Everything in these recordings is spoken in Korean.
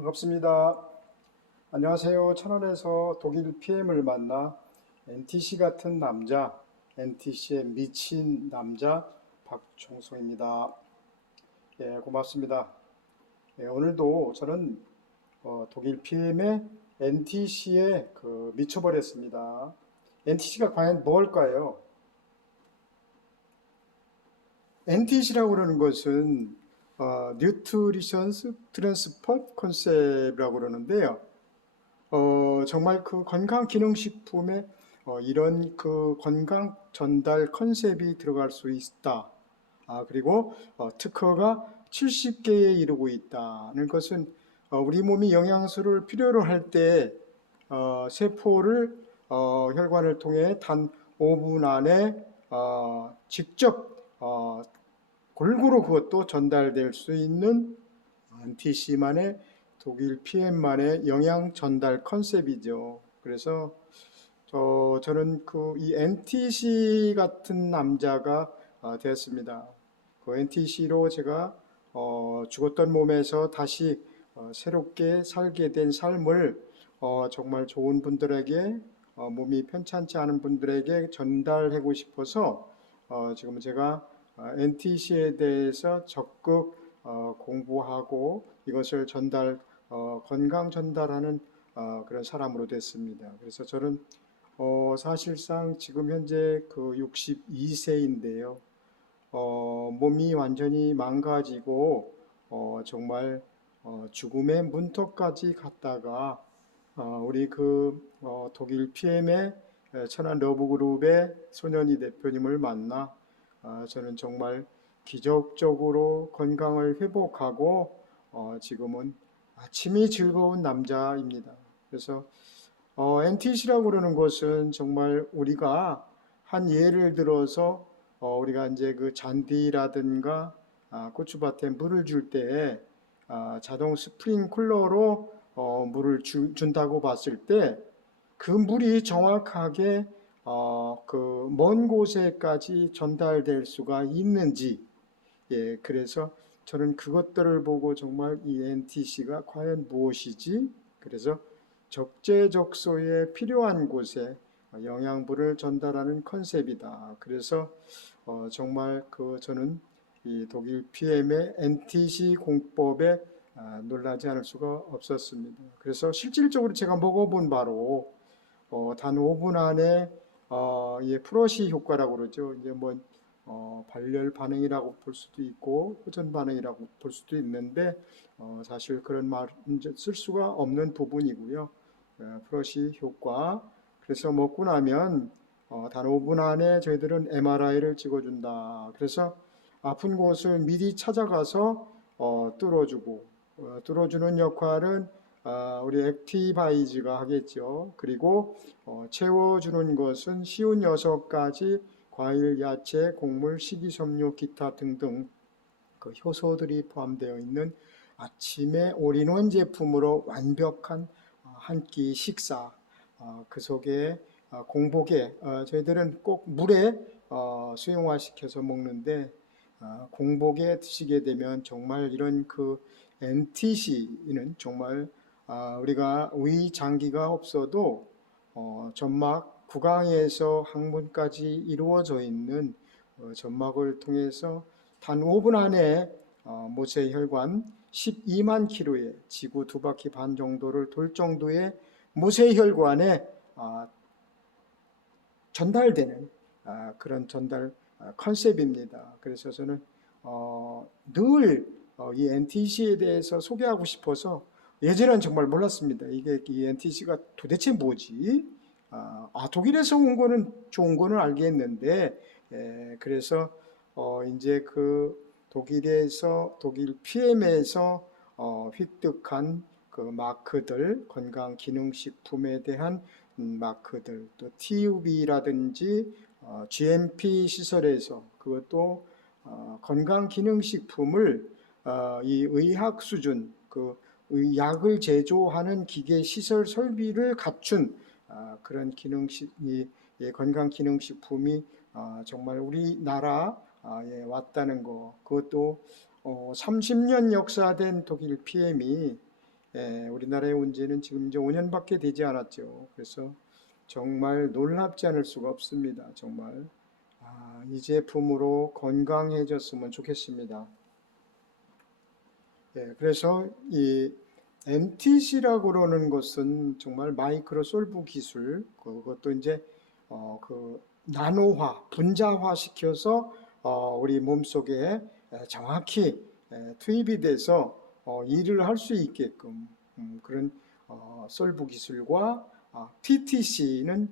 반갑습니다. 안녕하세요. 천안에서 독일 PM을 만나 NTC 같은 남자, NTC에 미친 남자 박종성입니다. 예, 고맙습니다. 예, 오늘도 저는 독일 PM의 NTC에 미쳐버렸습니다. NTC가 과연 뭘까요? NTC라고 그러는 것은 뉴트리션스 트랜스포트 컨셉이라고 그러는데요. 정말 그 건강기능식품에 이런 그 건강 전달 컨셉이 들어갈 수 있다. 그리고 특허가 70개에 이르고 있다는 것은 우리 몸이 영양소를 필요로 할 때 세포를 혈관을 통해 단 5분 안에 직접 골고루 그것도 전달될 수 있는 NTC만의 독일 PM만의 영양 전달 컨셉이죠. 그래서 저는 이 NTC 같은 남자가 되었습니다. 그 NTC로 제가 죽었던 몸에서 다시 새롭게 살게 된 삶을 정말 좋은 분들에게 몸이 편찮지 않은 분들에게 전달하고 싶어서 지금 제가 NTC에 대해서 적극 공부하고 이것을 건강 전달하는 그런 사람으로 됐습니다. 그래서 저는 사실상 지금 현재 62세인데요. 몸이 완전히 망가지고 정말 죽음의 문턱까지 갔다가 우리 독일 PM의 천안 러브그룹의 손현희 대표님을 만나 저는 정말 기적적으로 건강을 회복하고 지금은 아침이 즐거운 남자입니다. 그래서 NTC라고 그러는 것은 정말 우리가 한 예를 들어서 우리가 이제 그 잔디라든가 고추밭에 물을 줄 때 자동 스프링클러로 물을 준다고 봤을 때 그 물이 정확하게 그 먼 곳에까지 전달될 수가 있는지, 예, 그래서 저는 그것들을 보고 정말 이 NTC가 과연 무엇이지? 그래서 적재적소에 필요한 곳에 영양분을 전달하는 컨셉이다. 그래서 정말 저는 이 독일 PM의 NTC 공법에 놀라지 않을 수가 없었습니다. 그래서 실질적으로 제가 먹어본 바로 단 5분 안에 프로시 효과라고 그러죠. 이제 뭐 발열 반응이라고 볼 수도 있고 호전 반응이라고 볼 수도 있는데 사실 그런 말 이제 쓸 수가 없는 부분이고요. 프로시 효과. 그래서 먹고 나면 단 5분 안에 저희들은 MRI를 찍어준다. 그래서 아픈 곳을 미리 찾아가서 뚫어주고 뚫어주는 역할은 우리 액티바이즈가 하겠죠. 그리고 채워주는 것은 쉬운 6가지 과일, 야채, 곡물, 식이섬유, 기타 등등 그 효소들이 포함되어 있는 아침에 올인원 제품으로 완벽한 한 끼 식사. 그 속에 공복에 저희들은 꼭 물에 수용화시켜서 먹는데 공복에 드시게 되면 정말 이런 NTC는 정말 우리가 위 장기가 없어도 점막 구강에서 항문까지 이루어져 있는 점막을 통해서 단 5분 안에 모세혈관 12만 킬로의 지구 2바퀴 반 정도를 돌 정도의 모세혈관에 전달되는 그런 전달 컨셉입니다. 그래서 저는 늘 이 NTC에 대해서 소개하고 싶어서 예전엔 정말 몰랐습니다. 이 NTC가 도대체 뭐지? 독일에서 온 거는 좋은 거는 알겠는데, 그래서 이제 독일 PM에서 획득한 그 마크들, 건강기능식품에 대한 마크들, 또 TUV라든지 GMP 시설에서 그것도 건강기능식품을 이 의학 수준, 약을 제조하는 기계 시설 설비를 갖춘 그런 건강기능식품이 정말 우리나라에 왔다는 거. 그것도 30년 역사된 독일 PM이 우리나라에 온 지는 지금 이제 5년밖에 되지 않았죠. 그래서 정말 놀랍지 않을 수가 없습니다. 정말 이 제품으로 건강해졌으면 좋겠습니다. 그래서 이 MTC라고 그러는 것은 정말 마이크로 솔브 기술, 그것도 이제 그 나노화, 분자화 시켜서 우리 몸속에 정확히 투입이 돼서 일을 할 수 있게끔 그런 솔브 기술과 PTC는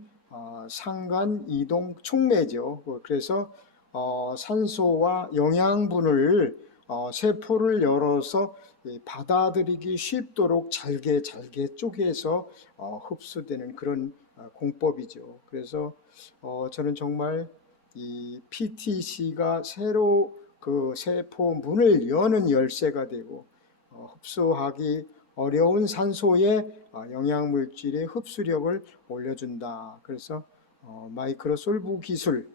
상간 이동 촉매죠. 그래서 산소와 영양분을 세포를 열어서 받아들이기 쉽도록 잘게 잘게 쪼개서 흡수되는 그런 공법이죠. 그래서 저는 정말 이 PTC가 새로 그 세포 문을 여는 열쇠가 되고 흡수하기 어려운 산소의 영양물질의 흡수력을 올려준다. 그래서 마이크로 솔브 기술,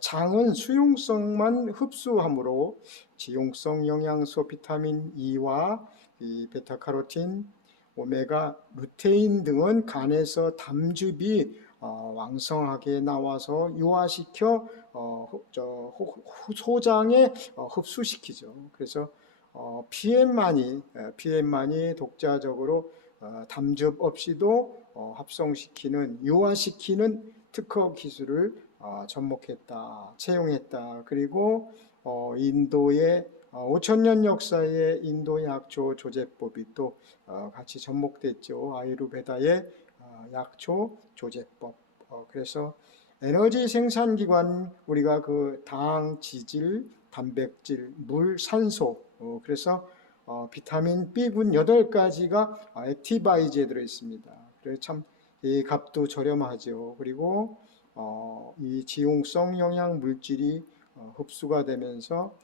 장은 수용성만 흡수하므로 지용성 영양소 비타민 E와 이 베타카로틴, 오메가 루테인 등은 간에서 담즙이 왕성하게 나와서 유화시켜 소장에 흡수시키죠. 그래서 PM만이 독자적으로 담즙 없이도 합성시키는 유화시키는 특허 기술을 접목했다, 채용했다. 그리고 인도의 5천년 역사의 인도 약초 조제법이 또 같이 접목됐죠. 아유르베다의 약초 조제법. 그래서 에너지 생산기관 우리가 그 당, 지질, 단백질, 물, 산소 그래서 비타민 B군 8가지가 액티바이즈에 들어있습니다. 그래서 참 이 값도 저렴하죠. 그리고 이 지용성 영양 물질이 흡수가 되면서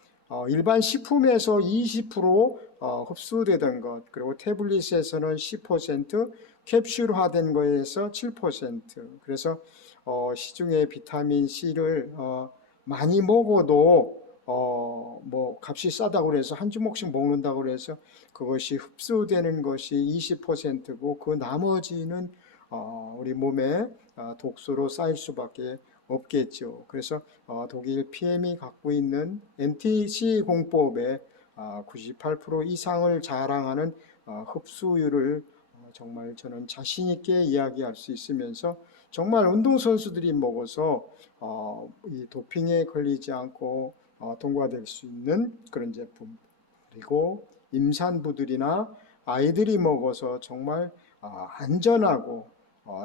일반 식품에서 20% 흡수되던 것, 그리고 태블릿에서는 10%, 캡슐화된 거에서 7%. 그래서 시중에 비타민 C를 많이 먹어도 뭐 값이 싸다고 그래서 한 주먹씩 먹는다고 그래서 그것이 흡수되는 것이 20%고 그 나머지는 우리 몸에 독소로 쌓일 수밖에 없겠죠. 그래서 독일 PM이 갖고 있는 MTC 공법의 98% 이상을 자랑하는 흡수율을 정말 저는 자신 있게 이야기할 수 있으면서 정말 운동선수들이 먹어서 이 도핑에 걸리지 않고 통과될 수 있는 그런 제품, 그리고 임산부들이나 아이들이 먹어서 정말 안전하고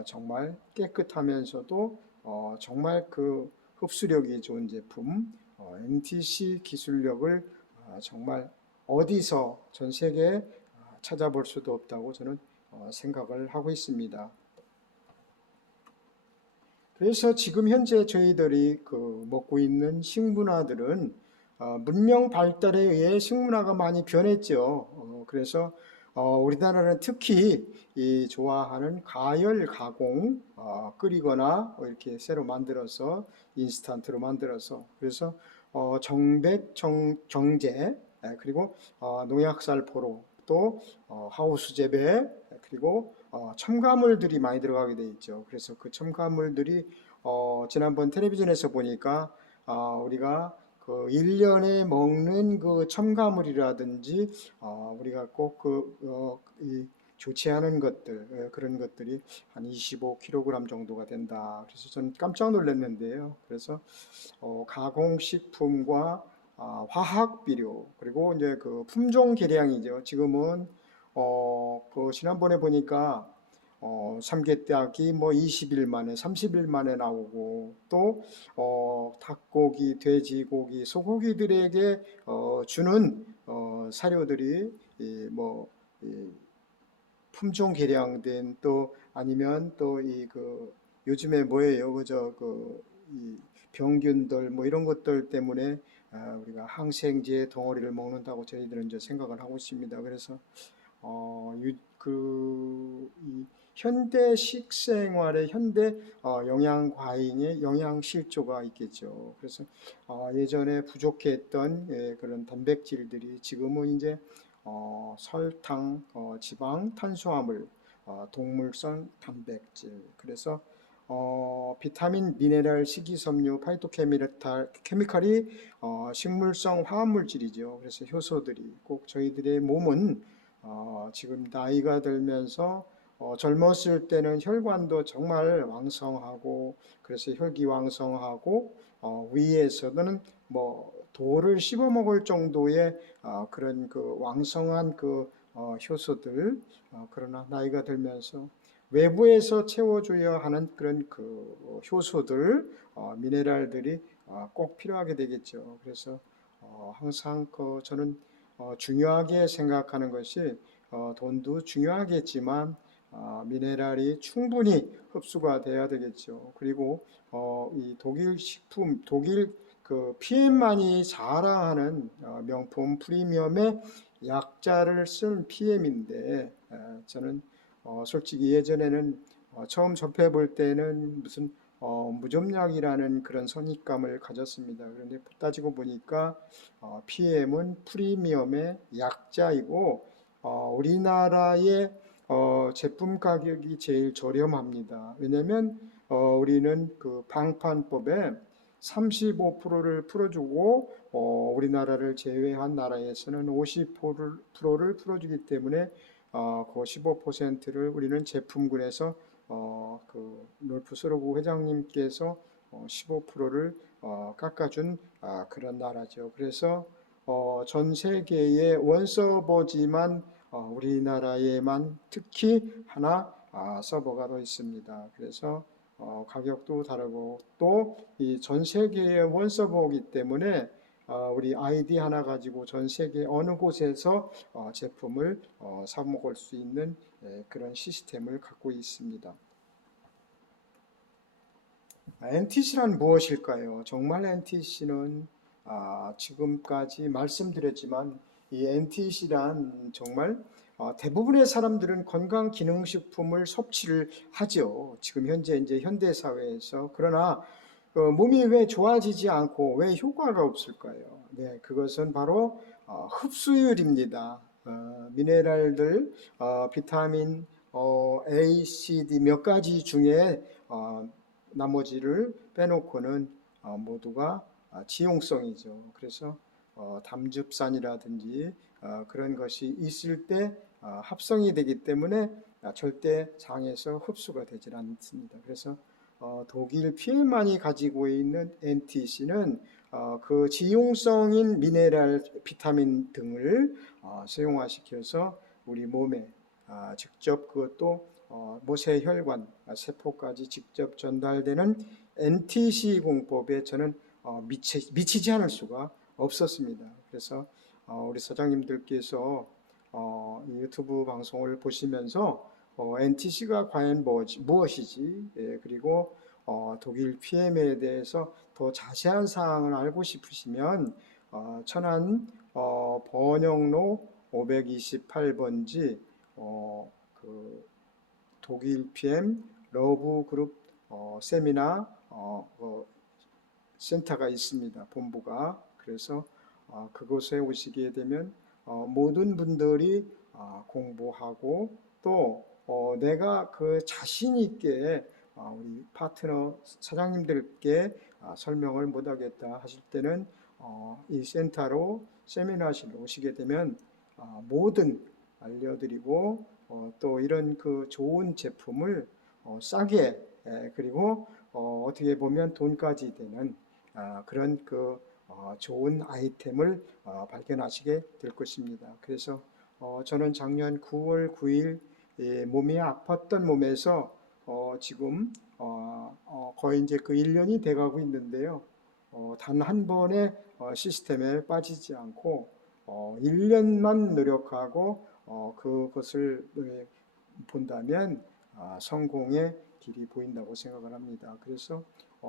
정말 깨끗하면서도 정말 그 흡수력이 좋은 제품 MTC 기술력을 정말 어디서 전 세계에 찾아볼 수도 없다고 저는 생각을 하고 있습니다. 그래서 지금 현재 저희들이 그 먹고 있는 식문화들은 문명 발달에 의해 식문화가 많이 변했죠. 그래서 우리나라는 특히 이 좋아하는 가열 가공 끓이거나 이렇게 새로 만들어서 인스턴트로 만들어서 그래서 정백 정제 그리고 농약살 포로 또 하우스 재배 그리고 첨가물들이 많이 들어가게 돼 있죠. 그래서 그 첨가물들이 지난번 텔레비전에서 보니까 우리가 그 1년에 먹는 그 첨가물이라든지 우리가 꼭 좋지 않은 것들 그런 것들이 한 25kg 정도가 된다. 그래서 저는 깜짝 놀랐는데요. 그래서 가공식품과 화학 비료 그리고 이제 그 품종 개량이죠. 지금은 그 지난번에 보니까 삼계닭이 뭐 20일 만에 30일 만에 나오고 또 닭고기, 돼지고기, 소고기들에게 주는 사료들이 이 품종 개량된 또 아니면 또 이 그 요즘에 뭐예요 그저 이 병균들 뭐 이런 것들 때문에 우리가 항생제 덩어리를 먹는다고 저희들은 이제 생각을 하고 있습니다. 그래서 이 현대 식생활의 현대 영양 과잉의 영양 실조가 있겠죠. 그래서 예전에 부족했던 그런 단백질들이 지금은 이제 설탕, 지방, 탄수화물, 동물성 단백질. 그래서 비타민, 미네랄, 식이섬유, 파이토케미칼이 식물성 화합물질이죠. 그래서 효소들이 꼭 저희들의 몸은 지금 나이가 들면서 젊었을 때는 혈관도 정말 왕성하고 그래서 혈기왕성하고 위에서는 뭐 돌을 씹어 먹을 정도의 그런 그 왕성한 그 효소들 그러나 나이가 들면서 외부에서 채워줘야 하는 그런 그 효소들 미네랄들이 꼭 필요하게 되겠죠. 그래서 항상 저는 중요하게 생각하는 것이 돈도 중요하겠지만 미네랄이 충분히 흡수가 돼야 되겠죠. 그리고 이 독일 식품, 독일 그 PM만이 자랑하는 명품 프리미엄의 약자를 쓴 PM인데 저는 솔직히 예전에는 처음 접해볼 때는 무슨 무좀약이라는 그런 선입감을 가졌습니다. 그런데 따지고 보니까 PM은 프리미엄의 약자이고 우리나라의 제품 가격이 제일 저렴합니다. 왜냐하면 우리는 그 방판법에 35%를 풀어주고 우리나라를 제외한 나라에서는 50%를 풀어주기 때문에 그 15%를 우리는 제품군에서 그 롤프 소로구 회장님께서 15%를 깎아준 그런 나라죠. 그래서 전 세계의 원서버지만 우리나라에만 특히 하나 서버가 더 있습니다. 그래서 가격도 다르고 또 이 전 세계의 원서버이기 때문에 우리 아이디 하나 가지고 전 세계 어느 곳에서 제품을 사 먹을 수 있는 그런 시스템을 갖고 있습니다. NTC란 무엇일까요? 정말 NTC는 지금까지 말씀드렸지만 이 NTC란 정말 대부분의 사람들은 건강기능식품을 섭취를 하죠. 지금 현재 이제 현대 사회에서 그러나 몸이 왜 좋아지지 않고 왜 효과가 없을까요? 네, 그것은 바로 흡수율입니다. 미네랄들, 비타민, A, C, D 몇 가지 중에 나머지를 빼놓고는 모두가 지용성이죠. 그래서 담즙산이라든지 그런 것이 있을 때 합성이 되기 때문에 절대 장에서 흡수가 되질 않습니다. 그래서 독일 PM만이 가지고 있는 NTC는 그 지용성인 미네랄, 비타민 등을 수용화시켜서 우리 몸에 직접 그것도 모세혈관 세포까지 직접 전달되는 NTC 공법에 저는 미치지 않을 수가 없었습니다. 그래서 우리 사장님들께서 유튜브 방송을 보시면서 NTC가 과연 무엇이지? 그리고 독일 PM에 대해서 더 자세한 사항을 알고 싶으시면 천안 번영로 528번지 그 독일 PM 러브 그룹 세미나 센터가 있습니다. 본부가. 그래서 그곳에 오시게 되면 모든 분들이 공부하고 또 내가 그 자신 있게 우리 파트너 사장님들께 설명을 못하겠다 하실 때는 이 센터로 세미나실로 오시게 되면 뭐든 알려드리고 또 이런 그 좋은 제품을 싸게 그리고 어떻게 보면 돈까지 되는 그런 그 좋은 아이템을 발견하시게 될 것입니다. 그래서 저는 작년 9월 9일 몸이 아팠던 몸에서 지금 거의 이제 그 1년이 돼가고 있는데요. 단 한 번의 시스템에 빠지지 않고 1년만 노력하고 그것을 본다면 성공의 길이 보인다고 생각을 합니다. 그래서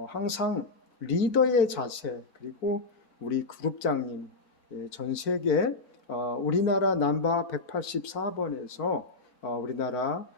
항상 리더의 자세 그리고 우리 그룹장님 전 세계 우리나라 넘버 184번에서 우리나라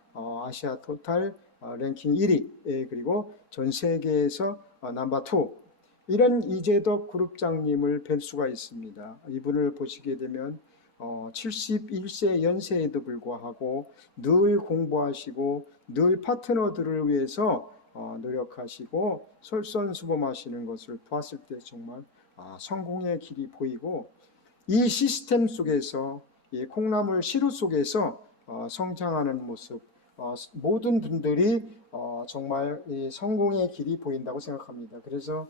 아시아 토탈 랭킹 1위 그리고 전 세계에서 넘버 2 이런 이재덕 그룹장님을 뵐 수가 있습니다. 이분을 보시게 되면 71세 연세에도 불구하고 늘 공부하시고 늘 파트너들을 위해서 노력하시고 솔선수범하시는 것을 보았을 때 정말 성공의 길이 보이고, 이 시스템 속에서, 이 콩나물 시루 속에서 성장하는 모습, 모든 분들이 정말 이 성공의 길이 보인다고 생각합니다. 그래서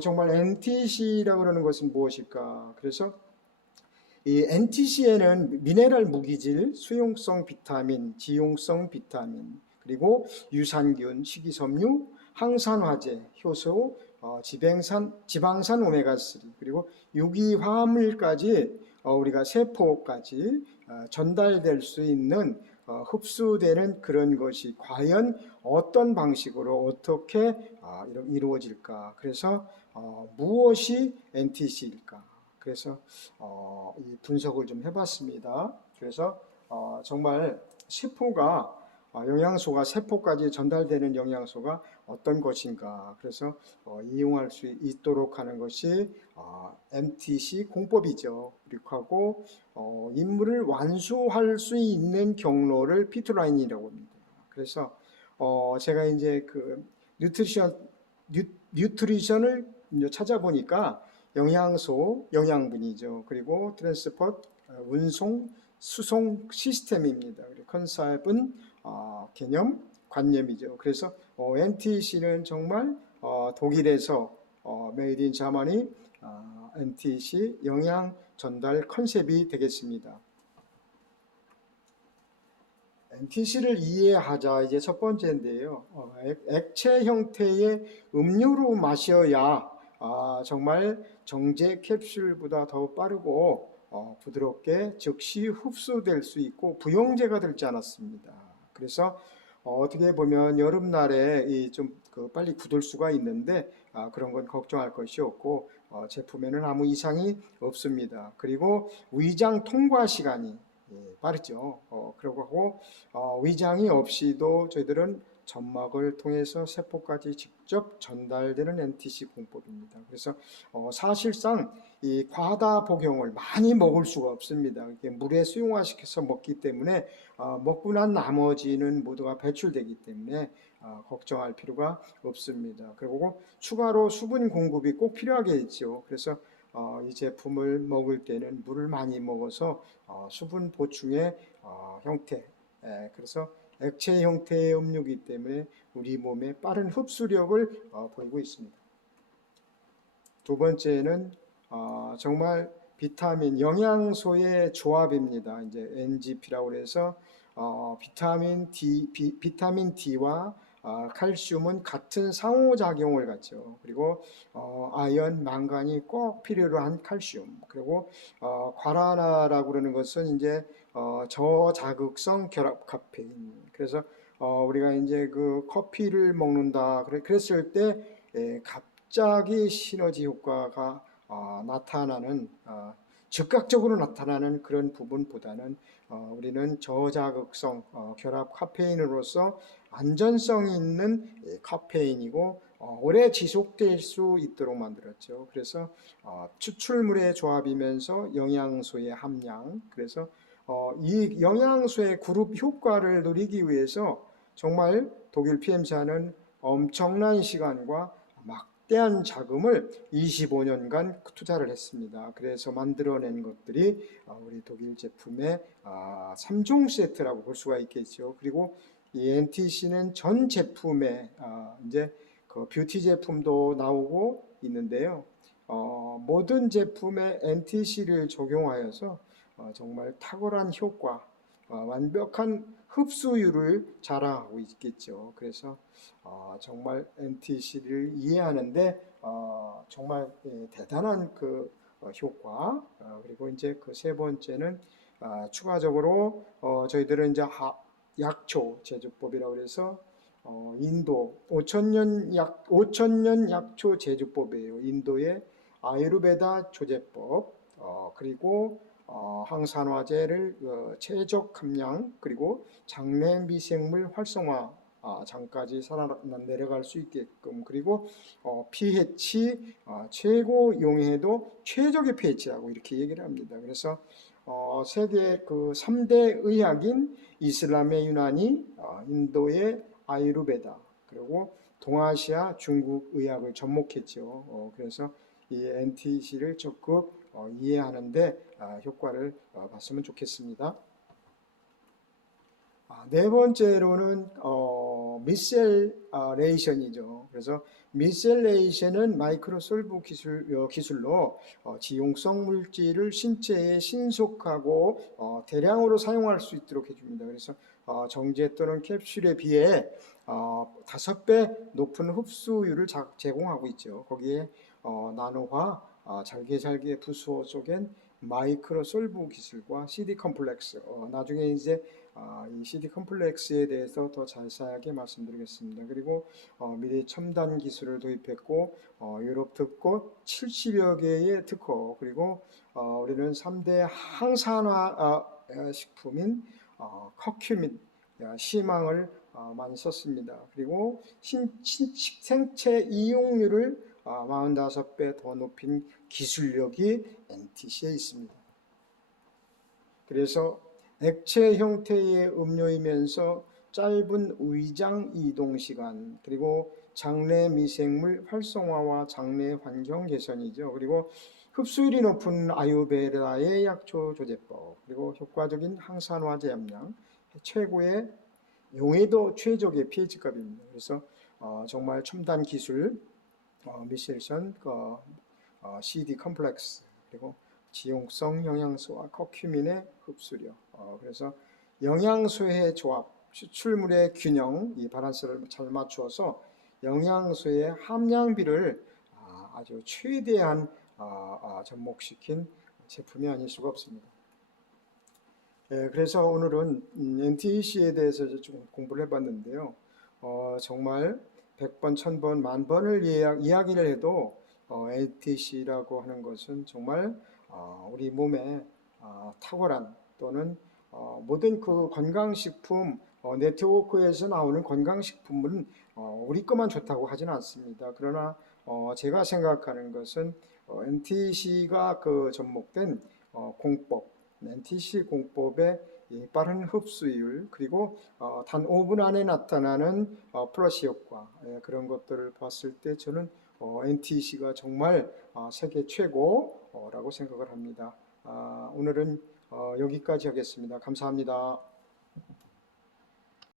정말 NTC라고 그러는 것은 무엇일까? 그래서 이 NTC에는 미네랄 무기질, 수용성 비타민, 지용성 비타민, 그리고 유산균, 식이섬유, 항산화제, 효소, 지방산 오메가3, 그리고 유기화합물까지 우리가 세포까지 전달될 수 있는, 흡수되는 그런 것이 과연 어떤 방식으로 어떻게 이루어질까? 그래서 무엇이 NTC일까? 그래서 이 분석을 좀 해봤습니다. 그래서 정말 세포가 영양소가 세포까지 전달되는 영양소가 어떤 것인가, 그래서 이용할 수 있도록 하는 것이 MTC 공법이죠. 그리고 임무를 완수할 수 있는 경로를 피트라인이라고 합니다. 그래서 제가 이제 그 뉴트리션을 이제 찾아보니까 영양소, 영양분이죠. 그리고 트랜스포트, 운송, 수송 시스템입니다. 그리고 컨셉은 개념, 관념이죠. 그래서 NTC는 정말 독일에서 메이드 인 자머니 NTC 영양 전달 컨셉이 되겠습니다. NTC를 이해하자, 이제 첫 번째인데요. 액체 형태의 음료로 마셔야 정말 정제 캡슐보다 더 빠르고 부드럽게 즉시 흡수될 수 있고 부용제가 되지 않았습니다. 그래서 어떻게 보면 여름날에 좀 빨리 굳을 수가 있는데 그런 건 걱정할 것이 없고 제품에는 아무 이상이 없습니다. 그리고 위장 통과 시간이 빠르죠. 그리고 위장이 없이도 저희들은 점막을 통해서 세포까지 직접 전달되는 NTC 공법입니다. 그래서 사실상 이 과다 복용을 많이 먹을 수가 없습니다. 물에 수용화시켜서 먹기 때문에 먹고 난 나머지는 모두가 배출되기 때문에 걱정할 필요가 없습니다. 그리고 추가로 수분 공급이 꼭 필요하겠죠. 그래서 이 제품을 먹을 때는 물을 많이 먹어서 수분 보충의 형태, 그래서 액체 형태의 음료이기 때문에 우리 몸에 빠른 흡수력을 보이고 있습니다. 두 번째는 정말 비타민, 영양소의 조합입니다. 이제 NGP라고 해서 비타민 D와 칼슘은 같은 상호작용을 갖죠. 그리고 아연, 망간이 꼭 필요로 한 칼슘. 그리고 과라나라고 그러는 것은 이제 저자극성 결합 카페인. 그래서 우리가 이제 그 커피를 먹는다 그랬을 때 갑자기 시너지 효과가 나타나는, 즉각적으로 나타나는 그런 부분보다는 우리는 저자극성 결합 카페인으로서 안전성 있는 카페인이고 오래 지속될 수 있도록 만들었죠. 그래서 추출물의 조합이면서 영양소의 함량, 그래서 이 영양소의 그룹 효과를 누리기 위해서 정말 독일 PM사는 엄청난 시간과 막대한 자금을 25년간 투자를 했습니다. 그래서 만들어낸 것들이 우리 독일 제품의 3종 세트라고 볼 수가 있겠죠. 그리고 이 NTC는 전 제품에 이제 그 뷰티 제품도 나오고 있는데요. 모든 제품에 NTC를 적용하여서 정말 탁월한 효과, 완벽한 흡수율을 자랑하고 있겠죠. 그래서 정말 NTC를 이해하는데 정말 대단한 그 효과, 그리고 이제 그 세 번째는 추가적으로 저희들은 이제 약초 제조법이라고 해서 인도 5천년 약초 제조법이에요. 인도의 아유르베다 조제법, 그리고 항산화제를 최적 함량, 그리고 장내 미생물 활성화 장까지 내려갈 수 있게끔, 그리고 pH 최고 용해도 최적의 pH라고 이렇게 얘기를 합니다. 그래서 세계 그 3대 의학인 이슬람의 유나니, 인도의 아유르베다, 그리고 동아시아 중국 의학을 접목했죠. 그래서 이 NTC를 적극 이해하는데 효과를 봤으면 좋겠습니다. 네 번째로는 미셀레이션이죠. 그래서 미셀레이션은 마이크로솔브 기술로 지용성 물질을 신체에 신속하고 대량으로 사용할 수 있도록 해줍니다. 그래서 정제 또는 캡슐에 비해 5배 높은 흡수율을 제공하고 있죠. 거기에 나노화, 잘게 부수어 속엔 마이크로솔브 기술과 CD 컴플렉스, 나중에 이제 이 CD 컴플렉스에 대해서 더 자세하게 말씀드리겠습니다. 그리고 미래 첨단 기술을 도입했고 유럽 특허 70여 개의 특허, 그리고 우리는 3대 항산화 식품인 커큐민, 시망을 많이 썼습니다. 그리고 생체 이용률을 45배 더 높인 기술력이 NTC에 있습니다. 그래서 액체 형태의 음료이면서 짧은 위장 이동 시간, 그리고 장내 미생물 활성화와 장내 환경 개선이죠. 그리고 흡수율이 높은 아유베라의 약초 조제법, 그리고 효과적인 항산화 제압량, 최고의 용해도 최적의 pH값입니다. 그래서 정말 첨단 기술, 미셀션, CD 컴플렉스, 그리고 지용성 영양소와 커큐민의 흡수력, 그래서 영양소의 조합, 추출물의 균형, 이 밸런스를 잘 맞추어서 영양소의 함량비를 아주 최대한 접목시킨 제품이 아닐 수가 없습니다. 그래서 오늘은 NTC에 대해서 좀 공부를 해봤는데요. 정말 100번, 1000번, 10,000번을 이야기를 해도 NTC라고 하는 것은 정말 우리 몸에 탁월한 또는 모든 그 건강식품 네트워크에서 나오는 건강식품은 우리 것만 좋다고 하지는 않습니다. 그러나 제가 생각하는 것은 NTC가 그 접목된 공법, NTC 공법의 빠른 흡수율, 그리고 단 5분 안에 나타나는 플러시 효과, 그런 것들을 봤을 때 저는 NTC가 정말 세계 최고라고 생각을 합니다. 오늘은 여기까지 하겠습니다. 감사합니다.